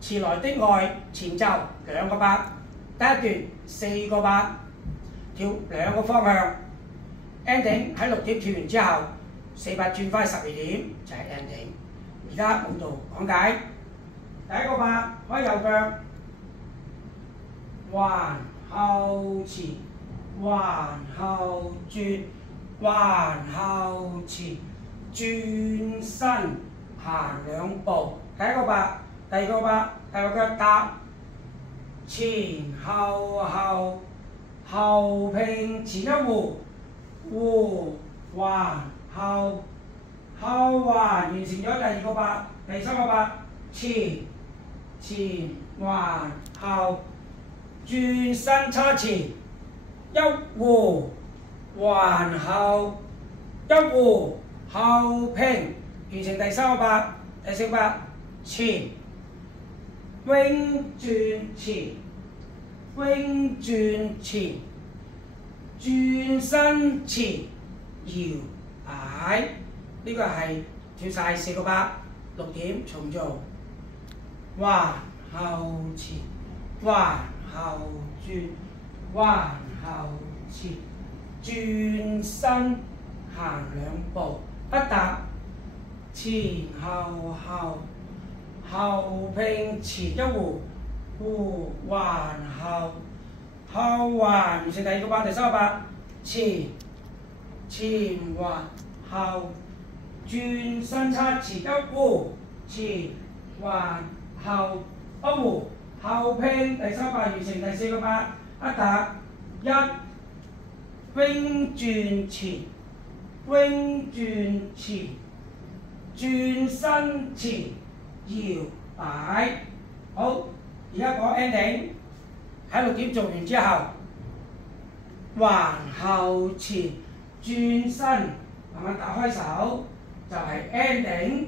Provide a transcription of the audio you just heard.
遲來的愛前奏2個8，第一段4個8，跳2個方向 ，ending 喺6點跳完之後，4拍轉翻12點就係 ending。而家舞蹈講解，第一個8開右腳，環後前，環後轉，環後前，轉身行2步。第一個8，第二個8，第右腳踏，前後後，後拼前一弧，弧環後，後環完成咗第2個8，第3個8，前環後，轉身叉前，一弧環後，一弧後拼，完成第3個8，第4個8，前，wing 轉前， wing 轉前，轉身前，搖擺。呢個係跳晒4個8， 6點重做。環後前，環後轉，環後前，轉身行2步，一踏，前後後，後拼前一弧，弧環後，後環完成第2個8，第3個8，前環後，轉身叉前一弧，前環後一弧，後拼第3個8，完成第4個8，一踏1 wing 轉前 ，wing 轉前，轉身前，搖擺。好，而家講 ending， 喺6點做完之後，環後前，轉身，慢慢打開手，就係 ending。